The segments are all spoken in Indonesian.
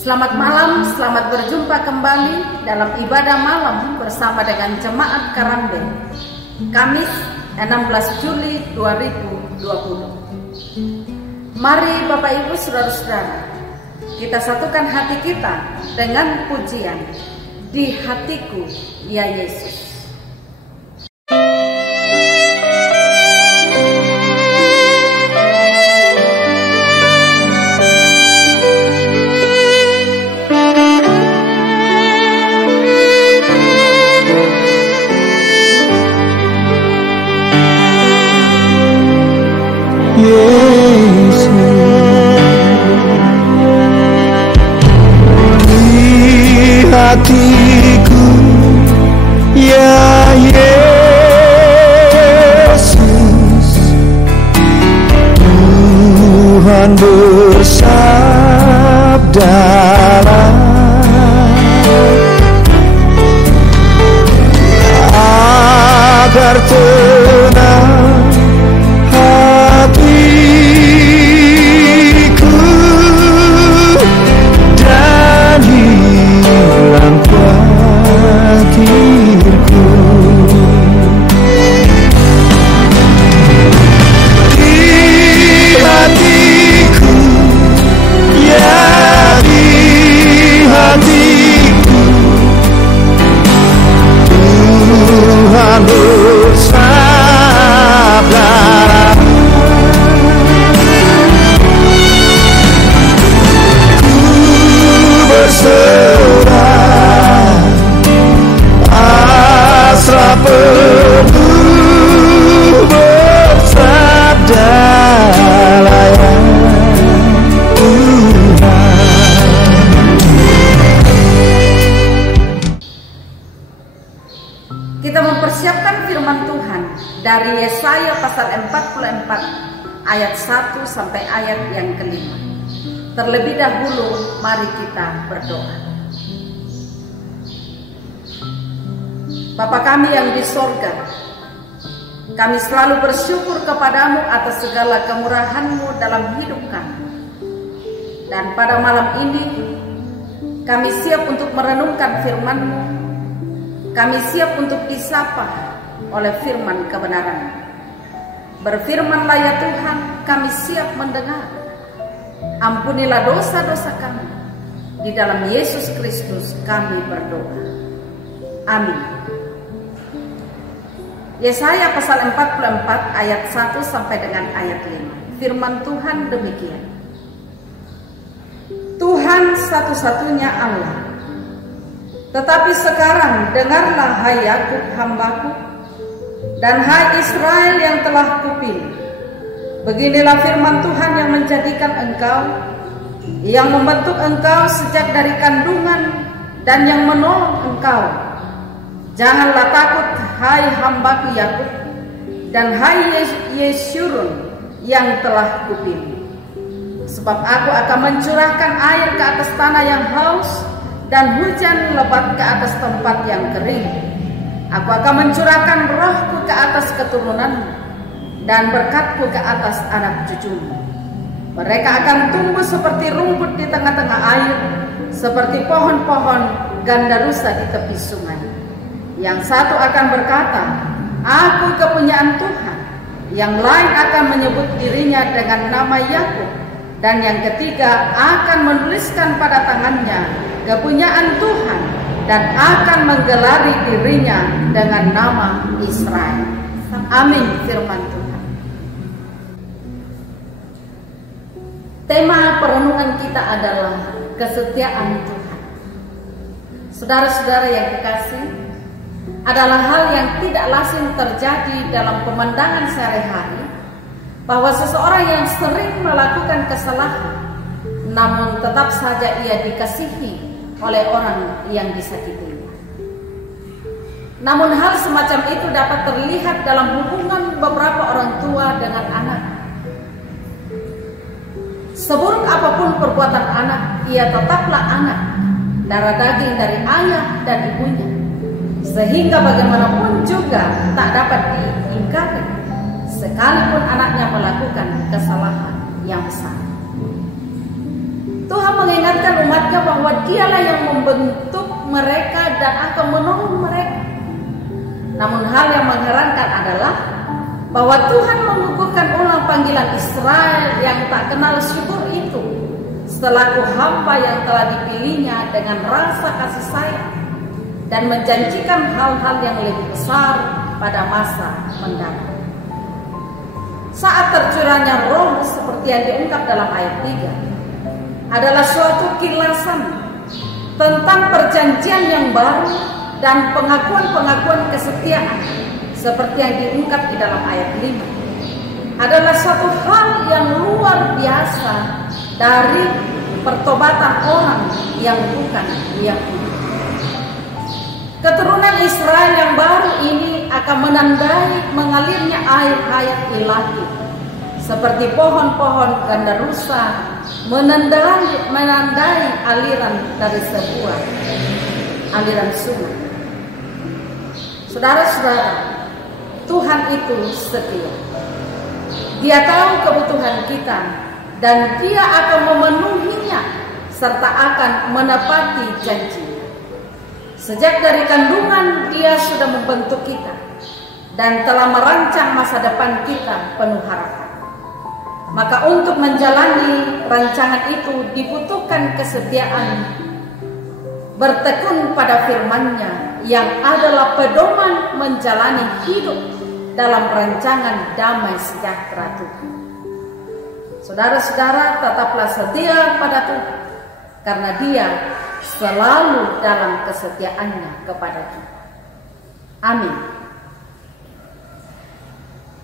Selamat malam, selamat berjumpa kembali dalam ibadah malam bersama dengan Jemaat Karambe, Kamis 16 Juli 2020. Mari Bapak Ibu Saudara-saudara, kita satukan hati kita dengan pujian, "Di hatiku, ya Yesus." Yesus, di hatiku, ya Yesus, Tuhan bersabdalah agar tenang hatiku dan hilang khawatirku. Di hatiku, ya di hatiku, Tuhan bersabdalah berserah, pasrah penuh, bersabdalah ya Tuhan. Kita mempersiapkan firman Tuhan dari Yesaya pasal 44 ayat 1 sampai ayat yang kelima. Terlebih dahulu mari kita berdoa. Bapa kami yang di sorga, kami selalu bersyukur kepadamu atas segala kemurahan-Mu dalam hidup kami. Dan pada malam ini kami siap untuk merenungkan firman-Mu. Kami siap untuk disapa oleh firman kebenaran. Berfirmanlah ya Tuhan, kami siap mendengar. Ampunilah dosa-dosa kami. Di dalam Yesus Kristus kami berdoa. Amin. Yesaya pasal 44 ayat 1 sampai dengan ayat 5. Firman Tuhan demikian. Tuhan satu-satunya Allah. Tetapi sekarang dengarlah hai Yakub hambaku, dan hai Israel yang telah kupilih. Beginilah firman Tuhan yang menjadikan engkau, yang membentuk engkau sejak dari kandungan, dan yang menolong engkau. Janganlah takut hai hambaku Yakub, dan hai Yeshurun yang telah kupilih. Sebab aku akan mencurahkan air ke atas tanah yang haus, dan hujan lebat ke atas tempat yang kering. Aku akan mencurahkan rohku ke atas keturunanmu, dan berkat-Ku ke atas anak cucumu. Mereka akan tumbuh seperti rumput di tengah-tengah air, seperti pohon-pohon gandarusa di tepi sungai. Yang satu akan berkata, "Aku kepunyaan Tuhan." Yang lain akan menyebut dirinya dengan nama Yakub, dan yang ketiga akan menuliskan pada tangannya kepunyaan Tuhan, dan akan menggelari dirinya dengan nama Israel. Amin firman Tuhan. Tema perenungan kita adalah kesetiaan Tuhan. Saudara-saudara yang kekasih, adalah hal yang tidak lazim terjadi dalam pemandangan sehari-hari, bahwa seseorang yang sering melakukan kesalahan, namun tetap saja ia dikasihi oleh orang yang disakitinya. Namun hal semacam itu dapat terlihat dalam hubungan beberapa orang tua dengan anak. Seburuk apapun perbuatan anak, ia tetaplah anak, darah daging dari ayah dan ibunya, sehingga bagaimanapun juga tak dapat diingkari sekalipun anaknya melakukan kesalahan yang besar. Tuhan mengingatkan umatnya bahwa Dialah yang membentuk mereka dan akan menolong mereka. Namun hal yang mengherankan adalah bahwa Tuhan mengukuhkan ulang panggilan Israel yang tak kenal syukur itu selaku hamba yang telah dipilihnya dengan rasa kasih sayang dan menjanjikan hal-hal yang lebih besar pada masa mendatang. Saat tercurahnya Roh seperti yang diungkap dalam ayat 3 adalah suatu kilasan tentang perjanjian yang baru dan pengakuan-pengakuan kesetiaan seperti yang diungkap di dalam ayat 5 adalah satu hal yang luar biasa dari pertobatan orang yang bukan Yahudi. Keturunan Israel yang baru ini akan menandai mengalirnya air-air ilahi seperti pohon-pohon gandarusa menandai aliran dari sebuah aliran sungai. Saudara-saudara, Tuhan itu setia. Dia tahu kebutuhan kita dan Dia akan memenuhinya serta akan menepati janji-Nya. Sejak dari kandungan Dia sudah membentuk kita dan telah merancang masa depan kita penuh harapan. Maka untuk menjalani rancangan itu dibutuhkan kesetiaan bertekun pada firman-Nya yang adalah pedoman menjalani hidup dalam rancangan damai sejahtera Tuhan. Saudara-saudara, tetaplah setia pada Tuhan karena Dia selalu dalam kesetiaan-Nya kepada kita. Amin.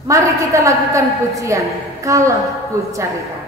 Mari kita lakukan pujian Kalau Ku Cari Damai.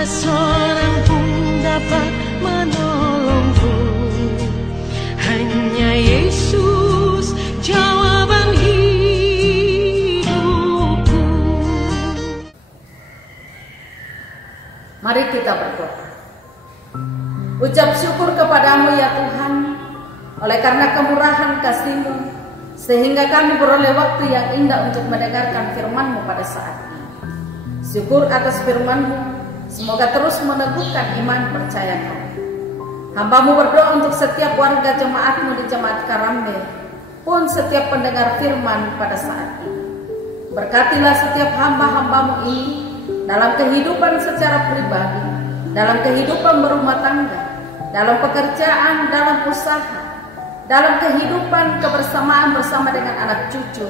Seorang pun dapat menolongku, hanya Yesus jawaban hidupku. Mari kita berdoa. Ucap syukur kepadamu ya Tuhan, oleh karena kemurahan kasih-Mu, sehingga kami beroleh waktu yang indah untuk mendengarkan firman-Mu pada saat ini. Syukur atas firman-Mu, semoga terus meneguhkan iman percaya kami. Hamba-Mu berdoa untuk setiap warga jemaat-Mu di Jemaat Karambe, pun setiap pendengar firman pada saat ini. Berkatilah setiap hamba-hamba-Mu ini dalam kehidupan secara pribadi, dalam kehidupan berumah tangga, dalam pekerjaan, dalam usaha, dalam kehidupan kebersamaan bersama dengan anak cucu,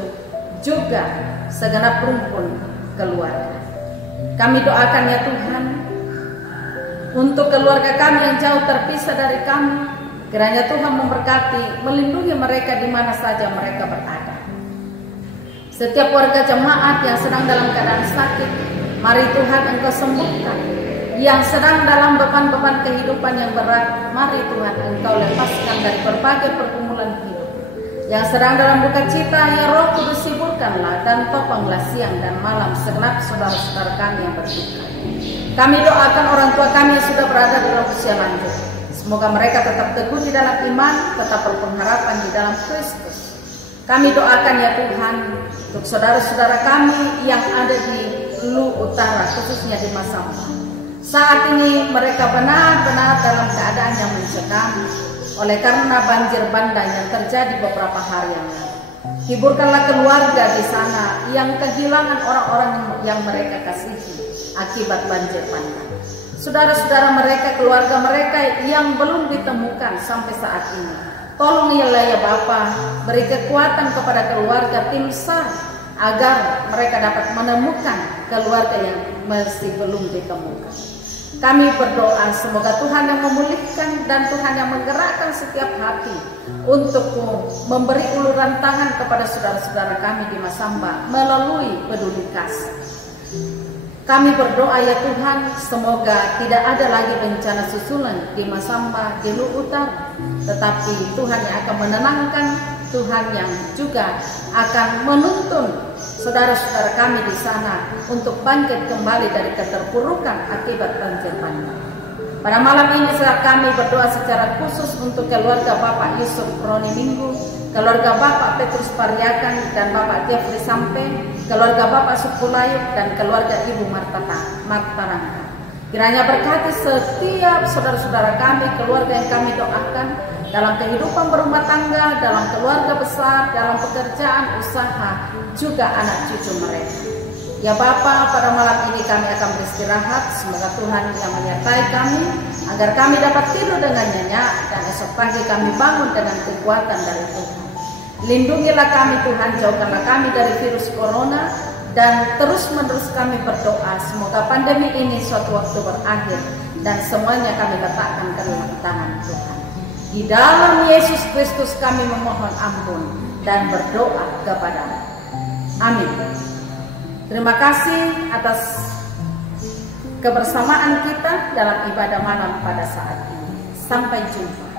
juga segenap rumpun keluarga. Kami doakan ya Tuhan, untuk keluarga kami yang jauh terpisah dari kami, kiranya Tuhan memberkati, melindungi mereka di mana saja mereka berada. Setiap warga jemaat yang sedang dalam keadaan sakit, mari Tuhan Engkau sembuhkan. Yang sedang dalam beban-beban kehidupan yang berat, mari Tuhan Engkau lepaskan dari berbagai pergumulan hidup. Yang sedang dalam duka cita, ya Roh Kudus hiburkanlah dan topanglah siang dan malam segenap saudara-saudara kami yang berduka. Kami doakan orang tua kami yang sudah berada dalam usia lanjut. Semoga mereka tetap teguh di dalam iman, tetap berpengharapan di dalam Kristus. Kami doakan ya Tuhan untuk saudara-saudara kami yang ada di Lu Utara, khususnya di Masamba. Saat ini mereka benar-benar dalam keadaan yang mencekam oleh karena banjir bandang yang terjadi beberapa hari yang lalu. Hiburkanlah keluarga di sana yang kehilangan orang-orang yang mereka kasihi akibat banjir bandang. Saudara-saudara mereka, keluarga mereka yang belum ditemukan sampai saat ini, tolong ya Bapa, beri kekuatan kepada keluarga tim SAR agar mereka dapat menemukan keluarga yang masih belum ditemukan. Kami berdoa semoga Tuhan yang memulihkan dan Tuhan yang menggerakkan setiap hati untuk memberi uluran tangan kepada saudara-saudara kami di Masamba melalui Peduli Kasih. Kami berdoa ya Tuhan, semoga tidak ada lagi bencana susulan di Masamba, di Luwu Utara, tetapi Tuhan yang akan menenangkan, Tuhan yang juga akan menuntun saudara-saudara kami di sana untuk bangkit kembali dari keterpurukan akibat banjir bandang. Pada malam ini kami berdoa secara khusus untuk keluarga Bapak Yusuf Roni Minggu, keluarga Bapak Petrus Pariakan dan Bapak Jeffrey Sampe, keluarga Bapak Sukulayuk dan keluarga Ibu Marta Rangka. Kiranya berkati setiap saudara-saudara kami, keluarga yang kami doakan dalam kehidupan berumah tangga, dalam keluarga besar, dalam pekerjaan, usaha, juga anak cucu mereka. Ya Bapa, pada malam ini kami akan beristirahat. Semoga Tuhan yang menyertai kami, agar kami dapat tidur dengan nyenyak dan esok pagi kami bangun dengan kekuatan dari Tuhan. Lindungilah kami Tuhan, jauhkanlah kami dari virus corona, dan terus-menerus kami berdoa semoga pandemi ini suatu waktu berakhir dan semuanya kami letakkan ke dalam tangan Tuhan. Di dalam Yesus Kristus kami memohon ampun dan berdoa kepada-Mu. Amin. Terima kasih atas kebersamaan kita dalam ibadah malam pada saat ini. Sampai jumpa.